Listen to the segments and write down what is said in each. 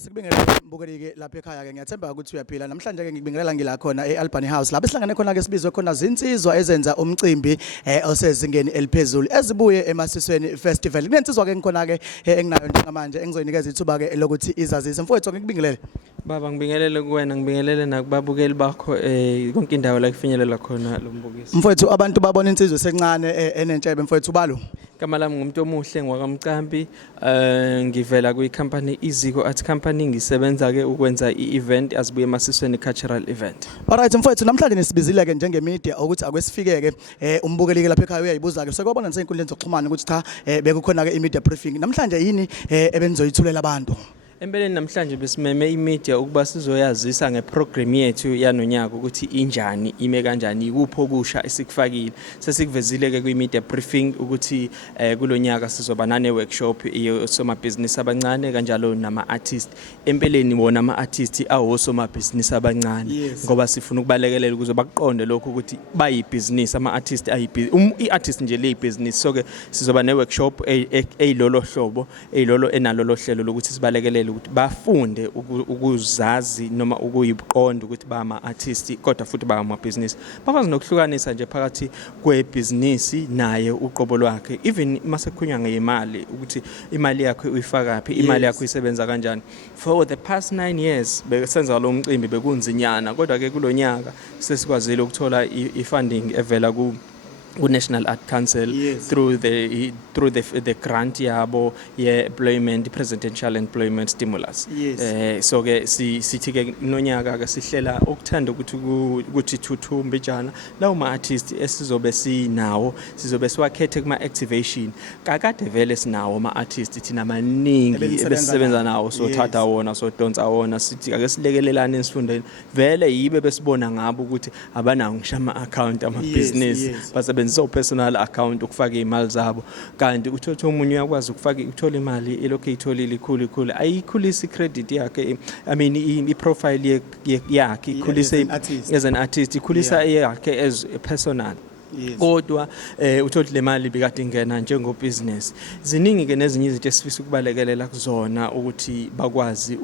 Sikubingelele mbukeli-ke lapha ekhaya ke ngiyathemba ukuthi uyaphila. Namhlanje ke ngikubingelela ngila khona eAlbany House lapha esihlangene khona ke sibizwe khona zinsizwa ezenza umcimbi osezingeni eliphezulu ezibuye emasisweni festival. Kunensizwa ke ngikhona ke enginayo njengamanje engizoyinikeza ithuba ke lokuthi izazise. Mfowethu ngikubingelele. Baba ngibingelele kuwena, ngibingelele nakubabukeli bakho konke indawo la kufinyelela khona lo mbukiso. Mfowethu abantu babona insizwe sencane enentshebe. Mfowethu balo. Igama lami ngumuntu omuhle ngwakamcambi, ngivela kwi-company iziko art company, ngisebenza ke ukwenza i-event azibuye emasisweni cultural event. Alright mfowethu, namhlanje nisibizile ke njengemedia ukuthi akwesifike ke umbukeli ke lapha ekhaya uyayibuza ke sekubona nasey'nkundleni zokuxhumana ukuthi cha bekukhona ke i-media briefing. Namhlanje yini ebenizoyithulela abantu? Empeleni namhlanje besimeme imedia ukuba sizoyazisa ngeprogram yethu yanonyaka ukuthi injani, ime kanjani, ikupho okusha esikufakile. Sesikuvezile ke kwi-media briefing ukuthi kulonyaka sizoba nane workshop yosomabhizinisi abancane kanjalo nama-artist. Empeleni bona ama-artist awosomabhizinisi abancane ngoba sifuna ukubalekelela ukuze bakuqonde lokho ukuthi bayibhizinisi, ama-artist i-artist nje leyibhizinisi. So ke sizoba ne-workshop eyilolo hlobo, eyilolo enalolo hlelo lokuthi sibalekelele ukuthi bafunde ukuzazi noma ukuyiqonda ukuthi ba ama-artist kodwa futhi ba amabhizinisi. Bakwazi nokuhlukanisa nje phakathi kwebhizinisi naye uqobo lwakhe. Even masekhunywa ngemali ukuthi imali yakho uyifaka phi, imali yakho isebenza kanjani. For the past 9 years besenza lo mcimbi bekunzinyana, kodwa ke kulonyaka sesikwazile ukuthola i-funding evela National Art Council through the grant yabo ye-employment, presidential employment stimulus. So ke sithi ke nonyaka ke sihlela ukuthanda ukuthi thuthumbe lawo ma-artist esizobe sinawo, sizobe siwakhethe kuma-activation. Kakade vele sinawo ama-artist thina maningi ebesisebenza nawo, sothatha wona, sodonsa wona, sithi ake silekelelane esifundeni. Vele yibe besibona ngabo ukuthi abanawo ngisho ama-account amabhizinisi, basebenzisa personal account ukufaka imali zabo. Kanti uthatha umunye uyakwazi ukufaka uthola imali elokhu itholile ikhulu ayikhulisa i-credit yakhe, I mean i-profile yakhe ikhulisa as an artist, ikhulisa yakhe as a personal. Kodwa uthola le mali bekade ingena njengobusiness. Ziningi ke nezinye izinto esifisa ukubalekelela kuzona ukuthi bakwazi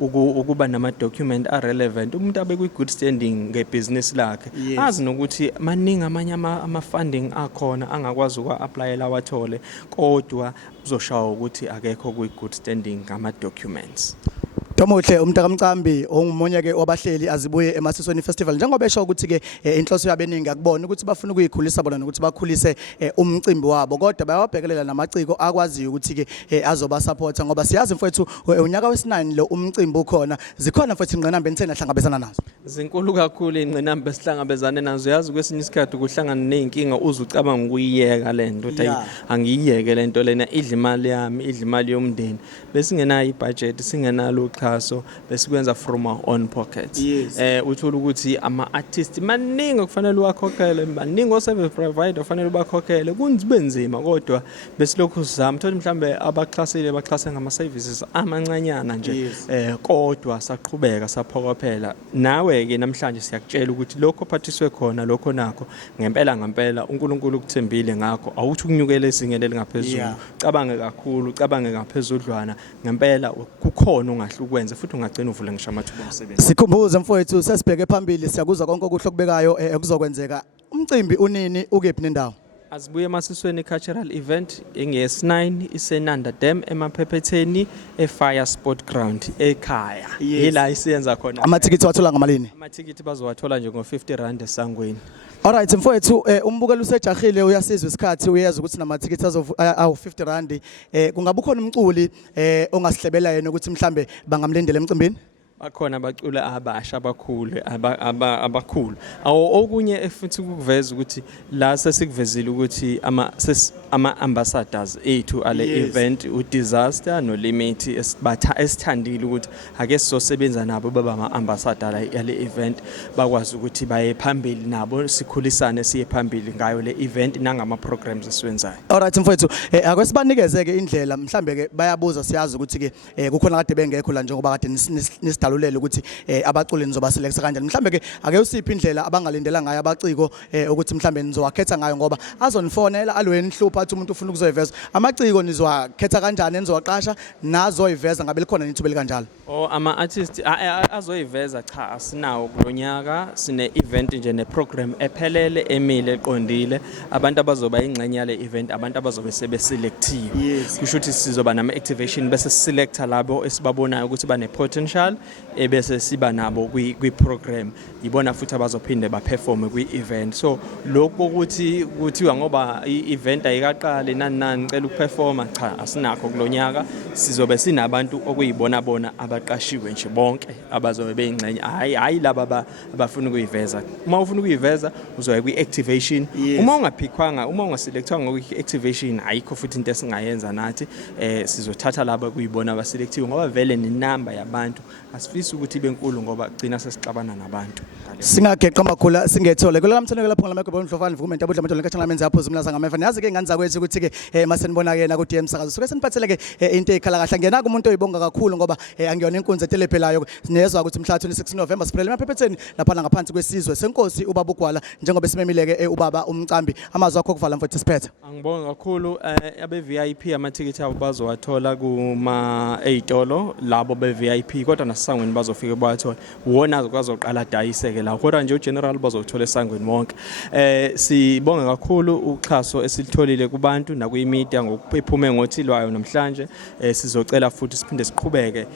ukuba nama-document relevant, umuntu abe kwi-good standing ngebusiness lakhe. Azi nokuthi maningi amanye ama-funding akhona angakwazi ukwa-applyela awathole, kodwa uzoshawa ukuthi akekho kwi-good standing ngama-documents. Tomuhle uMcambi ongumunye ke wabahleli azibuye emasisweni festival. Njengoba esho ukuthi ke inhloso yabeningi akubona ukuthi bafuna ukuyikhulisa bona ukuthi bakhulise umcimbi wabo, kodwa bayawabhekelela namaciko akwaziyo ukuthi ke azoba supporta ngoba siyazi mfowethu unyaka wesi9 lo umcimbi ukhona. Zikhona mfowethu ingqinamba enithena hlangabezana nazo. Zinkulu kakhulu ingqinamba esihlangabezane nazo. Yazi kwesinye isikhathi ukuhlangana nezinkinga uzucabanga ukuyiyeka lento ukuthi angiyiyeke lento lena, idla imali yami, idla imali yomndeni. Besingenayo ibudget, singenalo uchazo, besikwenza from our own pockets. Uthola ukuthi ama-artist maningi kufanele uwakhokhele, maningi o-service provider kufanele ubakhokhele, kunzima kodwa besilokhu sizama. Thola mhlambe abaxhasile baxhase ngama-services amancanyana nje, kodwa saqhubeka saphokophela. Nawe ke namhlanje siyakutshela ukuthi lokho phathiswe khona, lokho nakho ngempela uNkulunkulu ukuthembile ngakho, awuthi ukunyukela ezingeni elingaphezulu, cabange kakhulu, cabange ngaphezudlwana. Ngempela kukhona ungahle ukwenza futhi ungagcina uvule ngisho amathuba omsebenzi. Sikhumbuze mfowethu sesibheke phambili, siyakuzwa konke okuhle okubekayo okuzokwenzeka. Umcimbi unini ukephi nendawo? Azibuye emasisweni cultural event ngeyesi9 isenanda Dam emaphepheteni eFire Sport Ground ekhaya. Yila isiyenza khona. Amathikithi wathola ngamalini? Amathikithi bazowathola nje ngo-R50 esangweni. Alright mfowethu, umbukeli usejahile uyasizwa isikhathi uyeza ukuthi namathikithi awu-R50. Kungabe ukhona umculi ongasihlebela yena ukuthi mhlambe bangamlindela emcimbini? Bakhona abacula abasha abakhulu. Okunye futhi ukuveza ukuthi la sesikuvezile ukuthi ama-ambassadors ethu ale event, uDisaster noLimit esithandile ukuthi ake sizosebenza nabo baba ama-ambassador yale event, bakwazi ukuthi baye phambili nabo, sikhulisane siye phambili ngayo le event nangama-programs esiwenzayo. Alright mfowethu, akwesibanikeze ke indlela mhlambe ke bayabuza, siyazi ukuthi ke kukhona kade bengekho la njengoba kade nisidala usigalulela ukuthi abaculi nizoba selecta kanjani mhlambe ke ake usiphi indlela abangalindela ngayo abaciko ukuthi mhlambe nizowakhetha ngayo ngoba azonifonela alweni hlupha athi umuntu ufuna ukuzoyiveza amaciko nizowakhetha kanjani nizowaqasha nazoyiveza ngabe likhona nithuba likanjalo ama artists azoyiveza cha asinawo kulonyaka sine event nje ne program ephelele emile eqondile abantu abazoba ingxenye yale event abantu abazobe sebeselective kusho ukuthi sizoba nama activation bese selector labo esibabonayo ukuthi bane potential ebese siba nabo kwi program ibona futhi abazophinde ba perform kwi event so lokho ukuthi kuthiwa ngoba i event ayikaqali nani cela ukuperforma cha asinakho kulonyaka sizobe sinabantu okuyibona bona abaqashiwe nje bonke abazobe beyingxenye hayi laba abafuna ukuyiveza uma ufuna ukuyiveza uzoya kwi activation uma ungaphikwanga uma ungaselectwanga kwi activation ayikho futhi into esingayenza nathi sizothatha laba kuyibona abaselective ngoba vele ni number yabantu asifisi ukuthi ibe enkulu ngoba gcina sesixabana nabantu singageqa amakhula singethole kula mthoneke lapho ngalamagobho omhlofana uvumenta abudla amadolo nkathana lamenza yapho zimlaza ngameva yazi ke ingane zakwethu ukuthi ke masenibona yena ku DM sakazo suke seniphathele ke into ekhala kahle ngena kumuntu oyibonga kakhulu ngoba angiyona inkunzi etelephelayo sinezwa ukuthi mhla 26 November siphelele emaphephetheni lapha ngaphansi kwesizwe senkosi ubaba uGwala njengoba simemile ke ubaba uMcambi amazwi akho kuvala mfowethu siphethe angibonga kakhulu abe VIP amathikithi abo bazowathola kuma eitolo labo be VIP kodwa nasangweni bazofika bathola wona azoqala dayiseke la kodwa nje ugeneral bazothola esangweni wonke sibonga kakhulu uxhaso esilitholile kubantu nakuyimedia ngokuphume ngothilwayo namhlanje sizocela futhi siphinde siqhubeke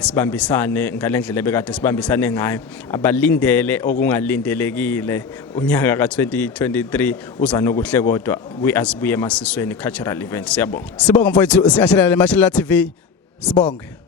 sibambisane ngalendlela ebekade sibambisane ngayo abalindele okungalindelekile unyaka ka2023 uza nokuhle kodwa kwiAzibuye emasisweni cultural event siyabonga sibonga mfowethu siyashelela eMashelela TV sibonge